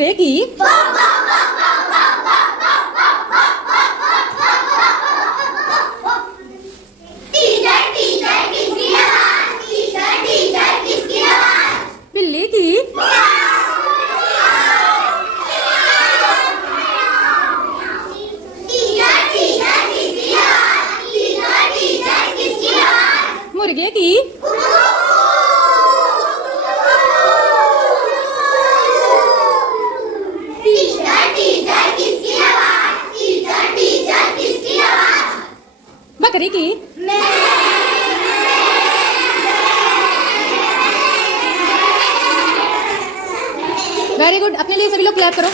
कुत्ते की। Teacher teacher किसकी आवाज, टीचर टीचर किसकी आवाज। बिल्ली की। टीचर टीचर किसकी आवाज, टीचर टीचर किसकी आवाज। मुर्गे की। टीचर टीचर किसकी आवाज, टीचर टीचर किसकी आवाज। बकरी की। वेरी गुड, अपने लिए सभी लोग क्लैप करो।